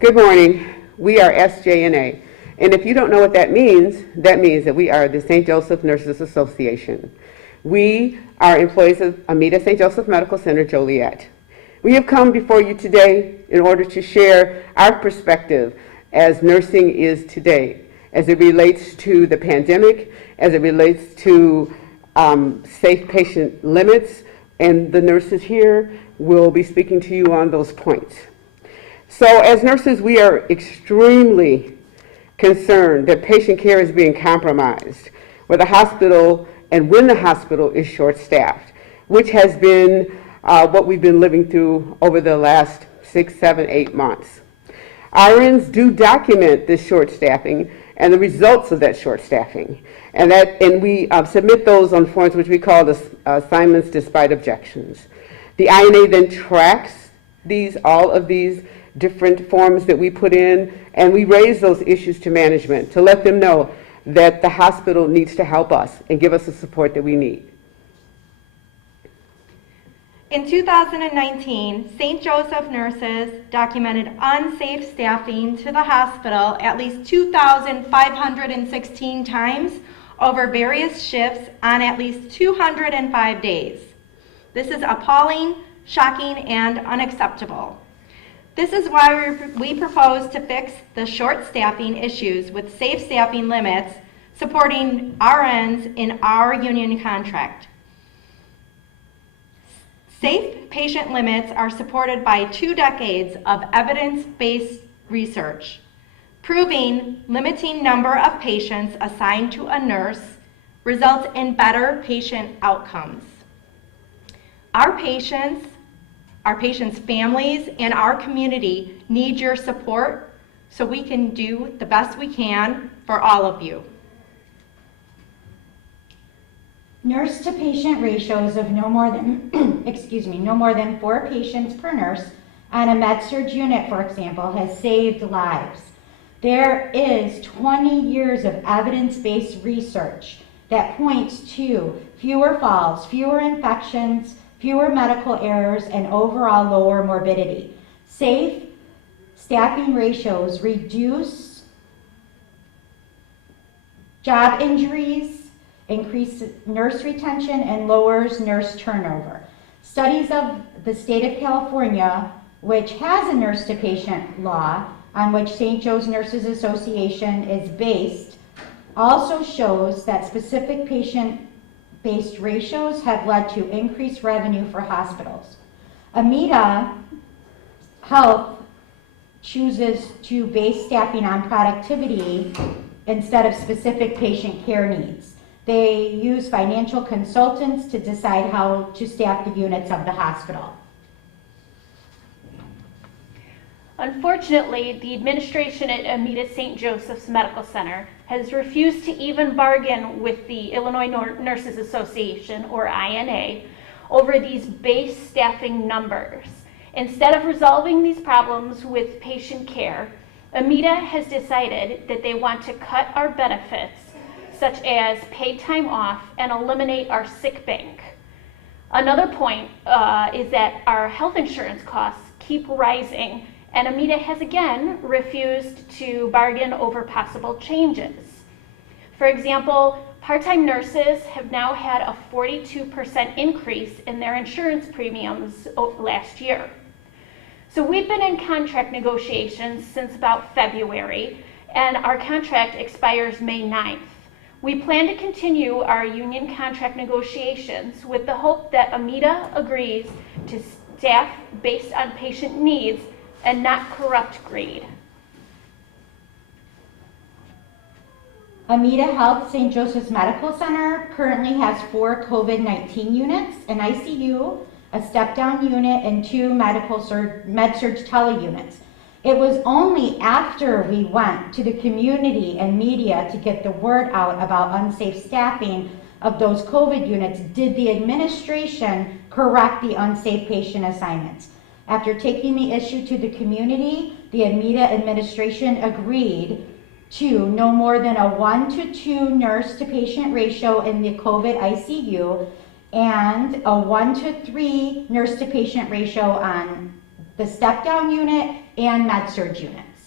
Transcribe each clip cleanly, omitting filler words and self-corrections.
Good morning. We are S.J.N.A. And if you don't know what that means that we are the St. Joseph Nurses Association. We are employees of Amita St. Joseph Medical Center, Joliet. We have come before you today in order to share our perspective as nursing is today, as it relates to the pandemic, as it relates to safe patient limits, and the nurses here will be speaking to you on those points. So as nurses, we are extremely concerned that patient care is being compromised with the hospital and when the hospital is short-staffed, which has been what we've been living through over the last 6, 7, 8 months. RNs do document this short-staffing and the results of that short-staffing, and we submit those on forms which we call the assignments despite objections. The INA then tracks all of these different forms that we put in, and we raise those issues to management to let them know that the hospital needs to help us and give us the support that we need. In 2019, St. Joseph nurses documented unsafe staffing to the hospital at least 2,516 times over various shifts on at least 205 days. This is appalling, shocking, and unacceptable. This is why we propose to fix the short staffing issues with safe staffing limits, supporting RNs in our union contract. Safe patient limits are supported by 2 decades of evidence-based research, proving limiting number of patients assigned to a nurse results in better patient outcomes. Our patients' families, and our community need your support so we can do the best we can for all of you. Nurse to patient ratios of no more than, no more than 4 patients per nurse on a med-surg unit, for example, has saved lives. There is 20 years of evidence-based research that points to fewer falls, fewer infections, fewer medical errors, and overall lower morbidity. Safe staffing ratios reduce job injuries, increase nurse retention, and lowers nurse turnover. Studies of the state of California, which has a nurse-to-patient law on which St. Joe's Nurses Association is based, also shows that specific patient-based ratios have led to increased revenue for hospitals. Amita Health chooses to base staffing on productivity instead of specific patient care needs. They use financial consultants to decide how to staff the units of the hospital. Unfortunately, the administration at Amita St. Joseph's Medical Center has refused to even bargain with the Illinois Nurses Association, or INA, over these base staffing numbers. Instead of resolving these problems with patient care, Amita has decided that they want to cut our benefits, such as paid time off, and eliminate our sick bank. Another point is that our health insurance costs keep rising, and Amita has again refused to bargain over possible changes. For example, part-time nurses have now had a 42% increase in their insurance premiums last year. So we've been in contract negotiations since about February, and our contract expires May 9th. We plan to continue our union contract negotiations with the hope that Amita agrees to staff based on patient needs and not corrupt greed. Amita Health St. Joseph's Medical Center currently has 4 COVID-19 units, an ICU, a step-down unit, and 2 med-surg tele-units. It was only after we went to the community and media to get the word out about unsafe staffing of those COVID units did the administration correct the unsafe patient assignments. After taking the issue to the community, the Amita administration agreed to no more than a 1-to-2 nurse-to-patient ratio in the COVID ICU and a 1-to-3 nurse-to-patient ratio on the step-down unit and med-surg units.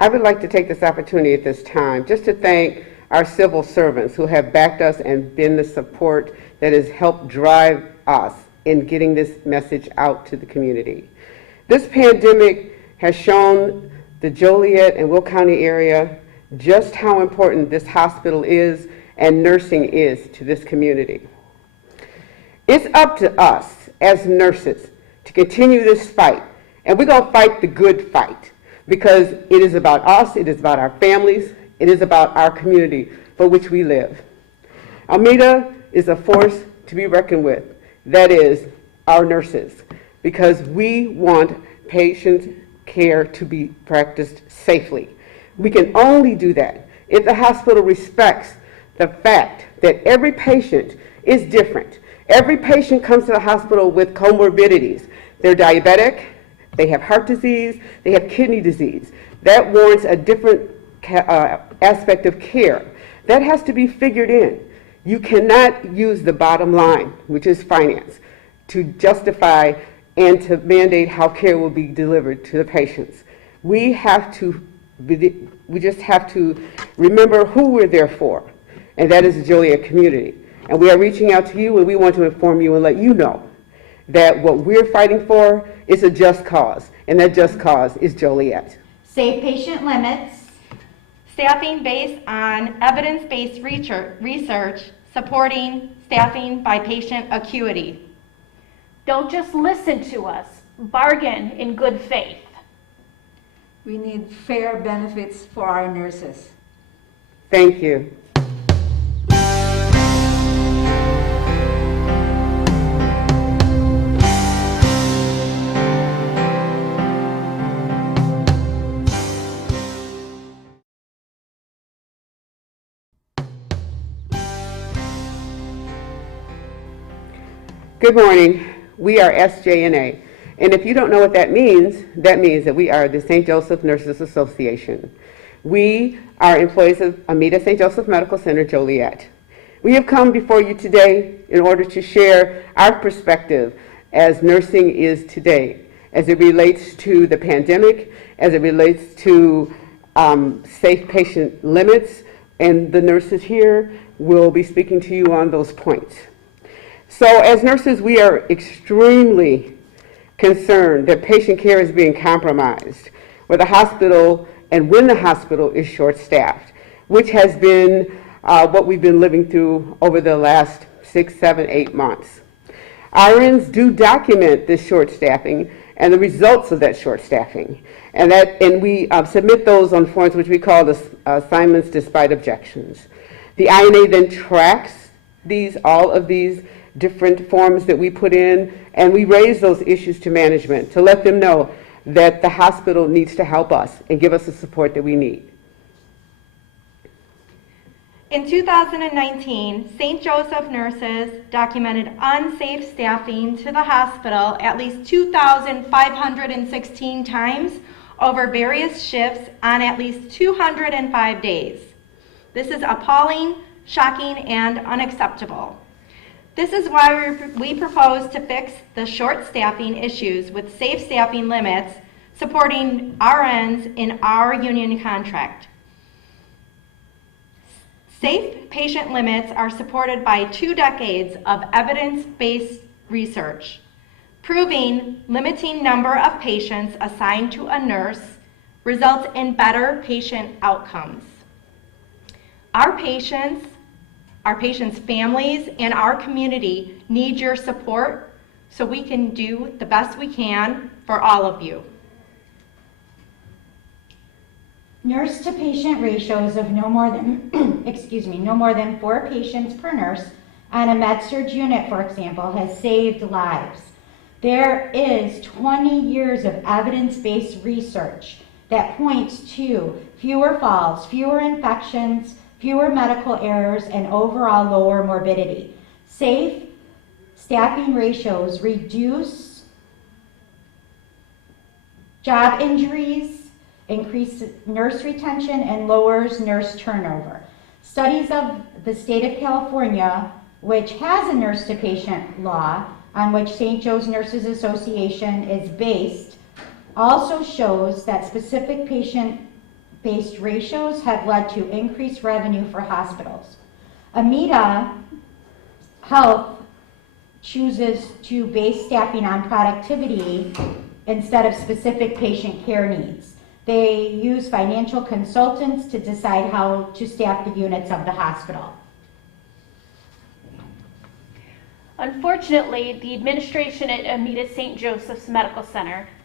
I would like to take this opportunity at this time just to thank our civil servants who have backed us and been the support that has helped drive us in getting this message out to the community. This pandemic has shown the Joliet and Will County area just how important this hospital is and nursing is to this community. It's up to us as nurses to continue this fight, and we're going to fight the good fight because it is about us, it is about our families, it is about our community for which we live. Almeda is a force to be reckoned with. That is our nurses, because we want patient care to be practiced safely. We can only do that if the hospital respects the fact that every patient is different. Every patient comes to the hospital with comorbidities. They're diabetic, they have heart disease, they have kidney disease. That warrants a different aspect of care. That has to be figured in. You cannot use the bottom line, which is finance, to justify and to mandate how care will be delivered to the patients. We just have to remember who we're there for, and that is the Joliet community. And we are reaching out to you, and we want to inform you and let you know that what we're fighting for is a just cause, and that just cause is Joliet. Safe patient limits. Staffing based on evidence-based research supporting staffing by patient acuity. Don't just listen to us, bargain in good faith. We need fair benefits for our nurses. Thank you. Good morning. We are S.J.N.A. And if you don't know what that means that we are the St. Joseph Nurses Association. We are employees of Amita St. Joseph Medical Center, Joliet. We have come before you today in order to share our perspective as nursing is today, as it relates to the pandemic, as it relates to safe patient limits, and the nurses here will be speaking to you on those points. So as nurses, we are extremely concerned that patient care is being compromised when the hospital is short-staffed, which has been what we've been living through over the last 6, 7, 8 months. RNs do document this short-staffing and the results of that short-staffing, and we submit those on forms which we call the assignments despite objections. The INA then tracks all of these different forms that we put in, and we raise those issues to management to let them know that the hospital needs to help us and give us the support that we need. In 2019, St. Joseph nurses documented unsafe staffing to the hospital at least 2,516 times over various shifts on at least 205 days. This is appalling, shocking, and unacceptable. This is why we propose to fix the short staffing issues with safe staffing limits supporting RNs in our union contract. Safe patient limits are supported by 2 decades of evidence-based research, proving limiting number of patients assigned to a nurse results in better patient outcomes. Our patients' families, and our community need your support so we can do the best we can for all of you. Nurse to patient ratios of no more than, no more than 4 patients per nurse on a med-surg unit, for example, has saved lives. There is 20 years of evidence-based research that points to fewer falls, fewer infections, fewer medical errors, and overall lower morbidity. Safe staffing ratios reduce job injuries, increase nurse retention, and lowers nurse turnover. Studies of the state of California, which has a nurse-to-patient law on which St. Joe's Nurses Association is based, also shows that specific patient staff-based ratios have led to increased revenue for hospitals. AMITA Health chooses to base staffing on productivity instead of specific patient care needs. They use financial consultants to decide how to staff the units of the hospital. Unfortunately, the administration at Amita St. Joseph's Medical Center